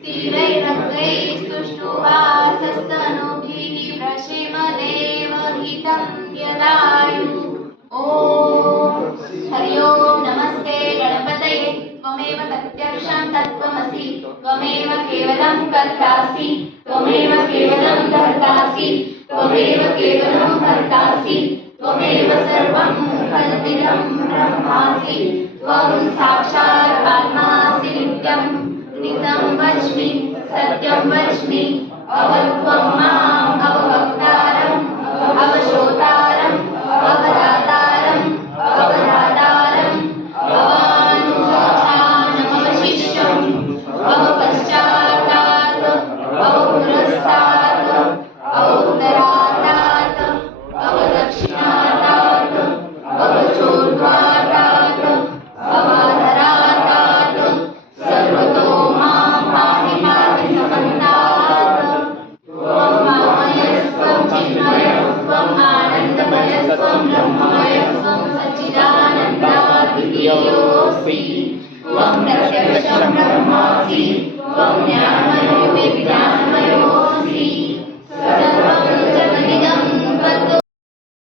स्थिरैरङ्गैस्तुष्टुवासस्तनूभिः प्रसीमदेव हितं यदायु। ॐ हरि ओं नमस्ते गणपतये त्वमेव प्रत्यक्षं तत्त्वमसि त्वमेव केवलं कर्तासि त्वमेव केवलं धर्तासि त्वमेव केवलं हर्तासि त्वमेव सर्वं कल्पितं ब्रह्मासि त्वं साक्षात् आत्मासि नित्यं नित्यं वच्मि सत्यं वच्मि अवत्वं